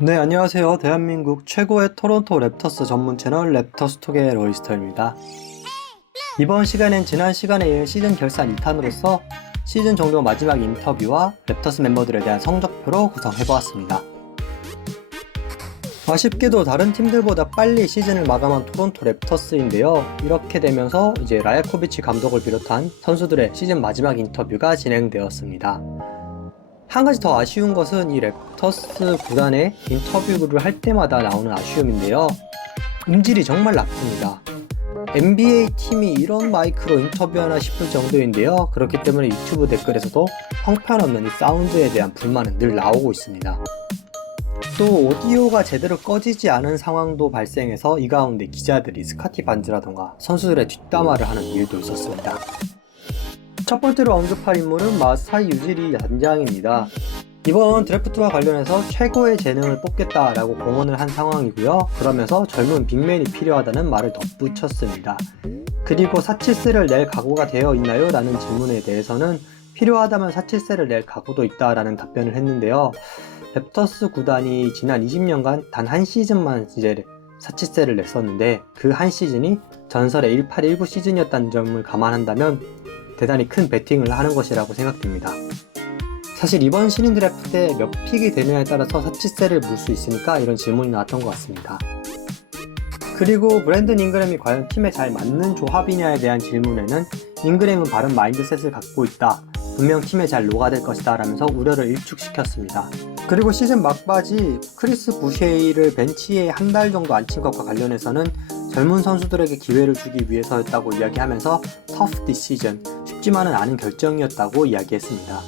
네, 안녕하세요. 대한민국 최고의 토론토 랩터스 전문 채널 랩터스톡의 로이스터입니다. 이번 시간엔 지난 시간에 이은 시즌 결산 2탄으로서 시즌 종료 마지막 인터뷰와 랩터스 멤버들에 대한 성적표로 구성해보았습니다. 아쉽게도 다른 팀들보다 빨리 시즌을 마감한 토론토 랩터스인데요. 이렇게 되면서 이제 라야코비치 감독을 비롯한 선수들의 시즌 마지막 인터뷰가 진행되었습니다. 한 가지 더 아쉬운 것은 이 랩터스 구단의 인터뷰를 할 때마다 나오는 아쉬움인데요. 음질이 정말 나쁩니다. NBA 팀이 이런 마이크로 인터뷰하나 싶을 정도인데요. 그렇기 때문에 유튜브 댓글에서도 형편없는 이 사운드에 대한 불만은 늘 나오고 있습니다. 또 오디오가 제대로 꺼지지 않은 상황도 발생해서 이 가운데 기자들이 스카티 반즈라던가 선수들의 뒷담화를 하는 일도 있었습니다. 첫 번째로 언급할 인물은 마사이 유지리 단장입니다. 이번 드래프트와 관련해서 최고의 재능을 뽑겠다라고 공언을 한 상황이고요. 그러면서 젊은 빅맨이 필요하다는 말을 덧붙였습니다. 그리고 사치세를 낼 각오가 되어 있나요? 라는 질문에 대해서는 필요하다면 사치세를 낼 각오도 있다라는 답변을 했는데요. 랩터스 구단이 지난 20년간 단 한 시즌만 이제 사치세를 냈었는데 그 한 시즌이 전설의 18-19 시즌이었다는 점을 감안한다면 대단히 큰 베팅을 하는 것이라고 생각됩니다. 사실 이번 신인 드래프트 때 몇 픽이 되느냐에 따라서 사치세를 물 수 있으니까 이런 질문이 나왔던 것 같습니다. 그리고 브랜든 잉그램이 과연 팀에 잘 맞는 조합이냐에 대한 질문에는 잉그램은 바른 마인드셋을 갖고 있다. 분명 팀에 잘 녹아들 것이다 라면서 우려를 일축시켰습니다. 그리고 시즌 막바지 크리스 부쉐이를 벤치에 한 달 정도 앉힌 것과 관련해서는 젊은 선수들에게 기회를 주기 위해서였다고 이야기하면서 터프 디시전, 쉽지만은 않은 결정이었다고 이야기했습니다.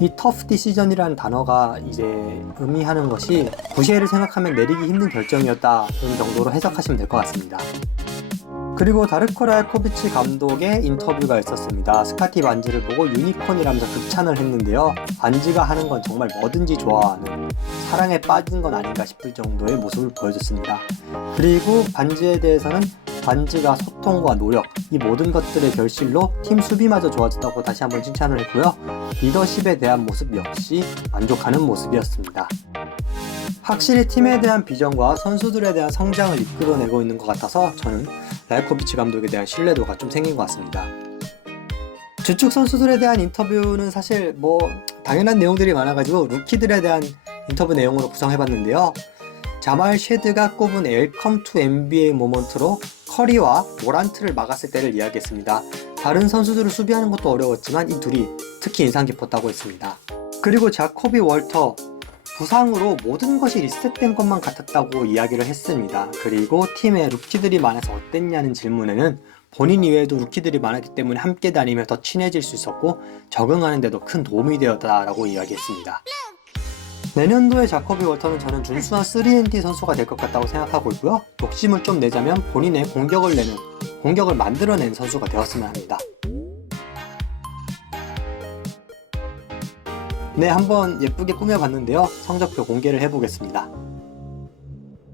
이 터프 디시전이라는 단어가 이제 의미하는 것이 부쉐이를 생각하면 내리기 힘든 결정이었다는 정도로 해석하시면 될 것 같습니다. 그리고 다르코 라야코비치 감독의 인터뷰가 있었습니다. 스카티 반지를 보고 유니콘이라면서 극찬을 했는데요. 반지가 하는 건 정말 뭐든지 좋아하는, 사랑에 빠진 건 아닌가 싶을 정도의 모습을 보여줬습니다. 그리고 반지에 대해서는 반지가 소통과 노력, 이 모든 것들의 결실로 팀 수비마저 좋아졌다고 다시 한번 칭찬을 했고요. 리더십에 대한 모습 역시 만족하는 모습이었습니다. 확실히 팀에 대한 비전과 선수들에 대한 성장을 이끌어내고 있는 것 같아서 저는 라야코비치 감독에 대한 신뢰도가 좀 생긴 것 같습니다. 주축 선수들에 대한 인터뷰는 사실 당연한 내용들이 많아가지고 루키들에 대한 인터뷰 내용으로 구성해봤는데요. 자말 쉐드가 꼽은 웰컴 투 NBA 모먼트로 커리와 모란트를 막았을 때를 이야기했습니다. 다른 선수들을 수비하는 것도 어려웠지만 이 둘이 특히 인상 깊었다고 했습니다. 그리고 자코비 월터, 부상으로 모든 것이 리셋된 것만 같았다고 이야기를 했습니다. 그리고 팀에 루키들이 많아서 어땠냐는 질문에는 본인 이외에도 루키들이 많았기 때문에 함께 다니며 더 친해질 수 있었고 적응하는 데도 큰 도움이 되었다라고 이야기했습니다. 내년도에 자코비 월터는 저는 준수한 3&D 선수가 될 것 같다고 생각하고 있고요. 욕심을 좀 내자면 본인의 공격을 만들어낸 선수가 되었으면 합니다. 네, 한번 예쁘게 꾸며봤는데요. 성적표 공개를 해보겠습니다.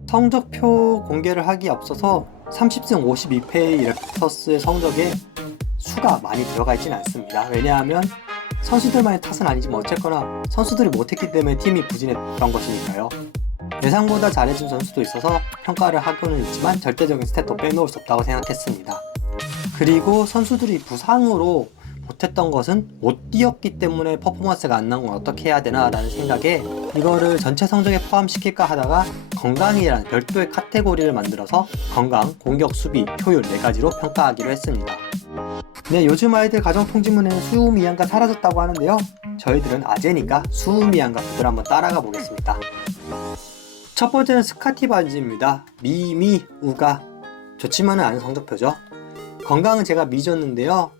성적표 공개를 하기에 앞서서 30승 52패의 랩터스의 성적에 수가 많이 들어가 있지는 않습니다. 왜냐하면 선수들만의 탓은 아니지만 어쨌거나 선수들이 못했기 때문에 팀이 부진했던 것이니까요. 예상보다 잘해준 선수도 있어서 평가를 하고는 있지만 절대적인 스탯도 빼놓을 수 없다고 생각했습니다. 그리고 선수들이 부상으로 못했던 것은 못 뛰었기 때문에 퍼포먼스가 안 나온 건 어떻게 해야 되나 라는 생각에 이거를 전체 성적에 포함시킬까 하다가 건강이라는 별도의 카테고리를 만들어서 건강, 공격, 수비, 효율 4가지로 평가하기로 했습니다. 네, 요즘 아이들 가정통지문에는 수우미양가 사라졌다고 하는데요. 저희들은 아재니까 수우미양가 그대로 한번 따라가 보겠습니다. 첫 번째는 스카티 반지입니다. 우가 좋지만은 않은 성적표죠. 건강은 제가 미줬는데요.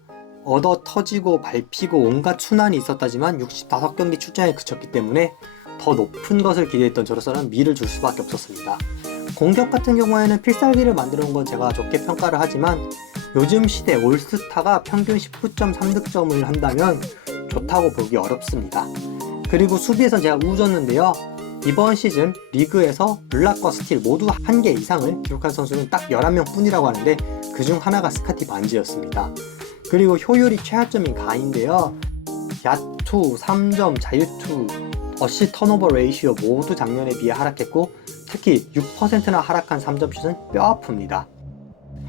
얻어 터지고 밟히고 온갖 순환이 있었다지만 65경기 출전에 그쳤기 때문에 더 높은 것을 기대했던 저로서는 미를 줄 수밖에 없었습니다. 공격 같은 경우에는 필살기를 만들어 놓은 건 제가 좋게 평가를 하지만 요즘 시대 올스타가 평균 19.3득점을 한다면 좋다고 보기 어렵습니다. 그리고 수비에선 제가 우줬는데요. 이번 시즌 리그에서 블락과 스틸 모두 1개 이상을 기록한 선수는 딱 11명 뿐이라고 하는데 그중 하나가 스카티 반지였습니다. 그리고 효율이 최하점인 가인데요. 야투, 3점, 자유투, 어시스트 턴오버 레이시오 모두 작년에 비해 하락했고 특히 6%나 하락한 3점슛은 뼈아픕니다.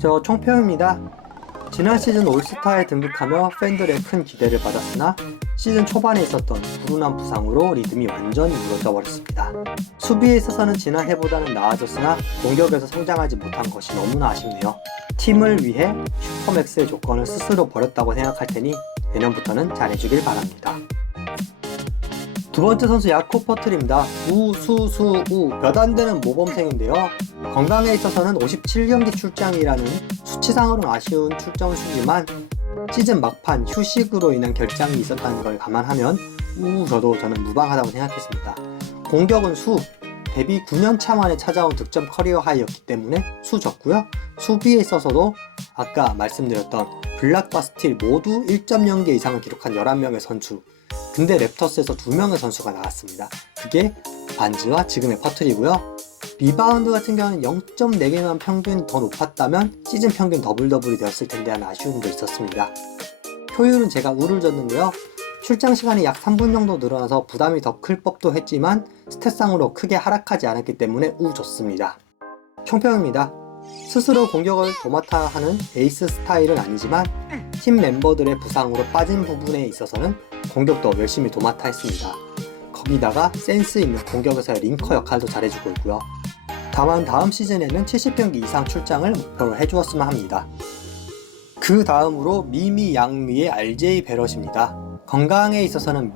저 총평입니다. 지난 시즌 올스타에 등극하며 팬들의 큰 기대를 받았으나 시즌 초반에 있었던 불운한 부상으로 리듬이 완전히 무너져 버렸습니다. 수비에 있어서는 지난 해보다는 나아졌으나 공격에서 성장하지 못한 것이 너무나 아쉽네요. 팀을 위해 슈퍼맥스의 조건을 스스로 버렸다고 생각할 테니 내년부터는 잘해주길 바랍니다. 두 번째 선수 야코 퍼틀입니다. 우수수우 몇 안 되는 모범생인데요. 건강에 있어서는 57경기 출장이라는 수치상으로는 아쉬운 출전 수지만 시즌 막판 휴식으로 인한 결장이 있었다는 걸 감안하면 저는 무방하다고 생각했습니다. 공격은 데뷔 9년차 만에 찾아온 득점 커리어 하이였기 때문에 졌고요. 수비에 있어서도 아까 말씀드렸던 블락과 스틸 모두 1.0개 이상을 기록한 11명의 선수, 근데 랩터스에서 2명의 선수가 나왔습니다. 그게 반즈와 지금의 퍼틀이고요. 리바운드 같은 경우는 0.4개만 평균 더 높았다면 시즌 평균 더블이 되었을 텐데 하는 아쉬움도 있었습니다. 효율은 제가 우를 줬는데요. 출장 시간이 약 3분 정도 늘어나서 부담이 더 클 법도 했지만 스탯상으로 크게 하락하지 않았기 때문에 좋습니다. 총평입니다. 스스로 공격을 도맡아 하는 에이스 스타일은 아니지만 팀 멤버들의 부상으로 빠진 부분에 있어서는 공격도 열심히 도맡아 했습니다. 거기다가 센스 있는 공격에서의 링커 역할도 잘해주고 있고요. 다만 다음 시즌에는 70경기 이상 출장을 목표로 해주었으면 합니다. 그 다음으로 미미 양미의 RJ 베럿입니다. 건강에 있어서는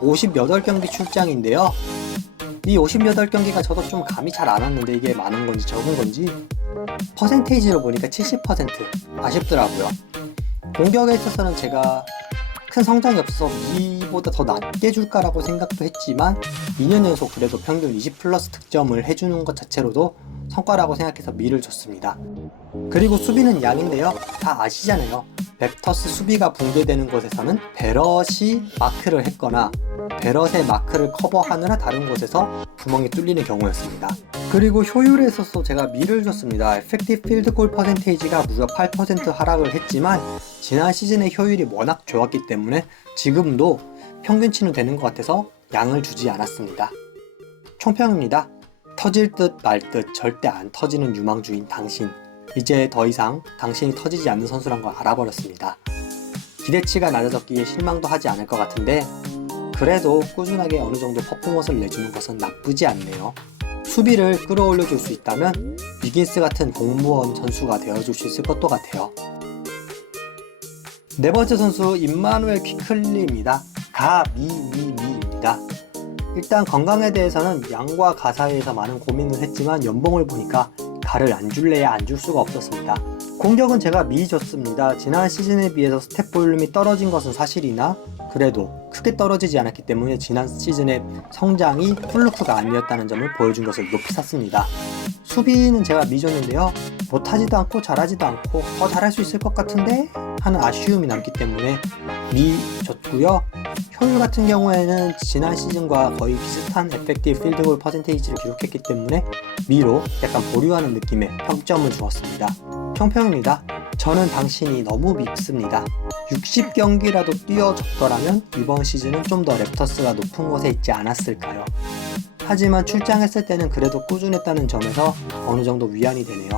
58경기 출장인데요. 이 58경기가 저도 좀 감이 잘 안 왔는데 이게 많은 건지 적은 건지 퍼센테이지로 보니까 70% 아쉽더라고요. 공격에 있어서는 제가 큰 성장이 없어서 미보다 더 낮게 줄까라고 생각도 했지만 2년 연속 그래도 평균 20+ 득점을 해주는 것 자체로도 성과라고 생각해서 미를 줬습니다. 그리고 수비는 양인데요. 다 아시잖아요. 랩터스 수비가 붕괴되는 곳에서는 베럿이 마크를 했거나 베럿의 마크를 커버하느라 다른 곳에서 구멍이 뚫리는 경우였습니다. 그리고 효율에 있어서 제가 미를 줬습니다. 에펙티브 필드 골 퍼센테이지가 무려 8% 하락을 했지만 지난 시즌의 효율이 워낙 좋았기 때문에 지금도 평균치는 되는 것 같아서 양을 주지 않았습니다. 총평입니다. 터질 듯 말 듯 절대 안 터지는 유망주인 당신. 이제 더 이상 당신이 터지지 않는 선수란 걸 알아버렸습니다. 기대치가 낮아졌기에 실망도 하지 않을 것 같은데 그래도 꾸준하게 어느 정도 퍼포먼스를 내주는 것은 나쁘지 않네요. 수비를 끌어올려줄 수 있다면 위긴스 같은 공무원 선수가 되어줄 수 있을 것도 같아요. 네 번째 선수 임마누엘 퀴클리입니다. 가미미미입니다. 일단 건강에 대해서는 양과 가 사이에서 많은 고민을 했지만 연봉을 보니까 가를 안 줄래야 안 줄 수가 없었습니다. 공격은 제가 미 줬습니다. 지난 시즌에 비해서 스텝 볼륨이 떨어진 것은 사실이나 그래도 크게 떨어지지 않았기 때문에 지난 시즌의 성장이 플루크가 아니었다는 점을 보여준 것을 높이 샀습니다. 수비는 제가 미 줬는데요. 못하지도 않고 잘하지도 않고 더 잘할 수 있을 것 같은데 하는 아쉬움이 남기 때문에 미 줬고요. 효율 같은 경우에는 지난 시즌과 거의 비슷한 에펙티브 필드골 퍼센테이지를 기록했기 때문에 미로 약간 보류하는 느낌의 평점을 주었습니다. 평평입니다. 저는 당신이 너무 밉습니다. 60경기라도 뛰어줬더라면 이번 시즌은 좀 더 랩터스가 높은 곳에 있지 않았을까요? 하지만 출장했을 때는 그래도 꾸준했다는 점에서 어느 정도 위안이 되네요.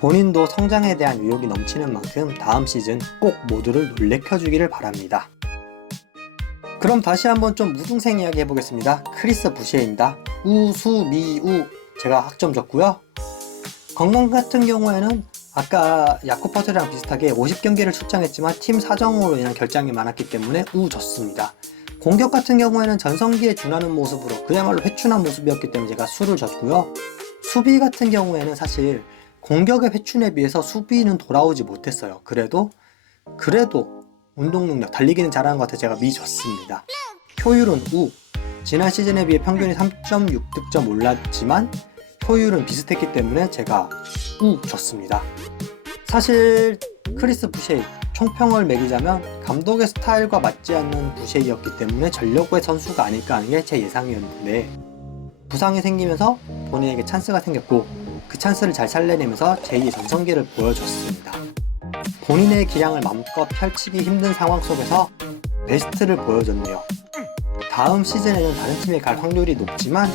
본인도 성장에 대한 의욕이 넘치는 만큼 다음 시즌 꼭 모두를 놀래켜주기를 바랍니다. 그럼 다시 한번 좀 무등생 이야기 해보겠습니다. 크리스 부시에입니다. 우수미우 제가 학점 줬고요. 건강 같은 경우에는 아까 야코 퍼틀이랑 비슷하게 50경기를 출장했지만 팀 사정으로 인한 결장이 많았기 때문에 줬습니다. 공격 같은 경우에는 전성기에 준하는 모습으로 그야말로 회춘한 모습이었기 때문에 제가 수를 줬고요. 수비 같은 경우에는 사실 공격의 회춘에 비해서 수비는 돌아오지 못했어요. 그래도 운동 능력, 달리기는 잘하는 것 같아 제가 미 줬습니다. 효율은 지난 시즌에 비해 평균이 3.6득점 올랐지만 효율은 비슷했기 때문에 제가 줬습니다. 사실 크리스 부셰이 총평을 매기자면 감독의 스타일과 맞지 않는 부셰이였기 때문에 전력의 선수가 아닐까 하는 게 제 예상이었는데 부상이 생기면서 본인에게 찬스가 생겼고 그 찬스를 잘 살려내면서 제2의 전성기를 보여줬습니다. 본인의 기량을 마음껏 펼치기 힘든 상황 속에서 베스트를 보여줬네요. 다음 시즌에는 다른 팀에 갈 확률이 높지만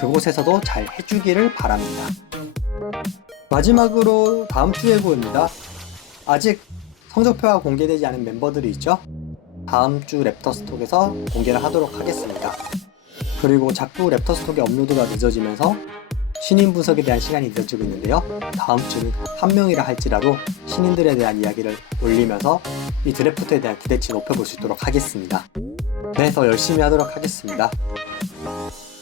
그곳에서도 잘 해주기를 바랍니다. 마지막으로 다음 주 예고입니다. 아직 성적표가 공개되지 않은 멤버들이 있죠? 다음 주 랩터스톡에서 공개를 하도록 하겠습니다. 그리고 자꾸 랩터스톡의 업로드가 늦어지면서 신인 분석에 대한 시간이 늦어지고 있는데요. 다음 주는 한 명이라 할지라도 신인들에 대한 이야기를 올리면서 이 드래프트에 대한 기대치 높여볼 수 있도록 하겠습니다. 네, 더 열심히 하도록 하겠습니다.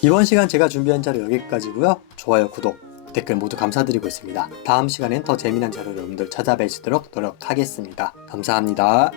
이번 시간 제가 준비한 자료 여기까지고요. 좋아요, 구독, 댓글 모두 감사드리고 있습니다. 다음 시간엔 더 재미난 자료 여러분들 찾아뵐 수 있도록 노력하겠습니다. 감사합니다.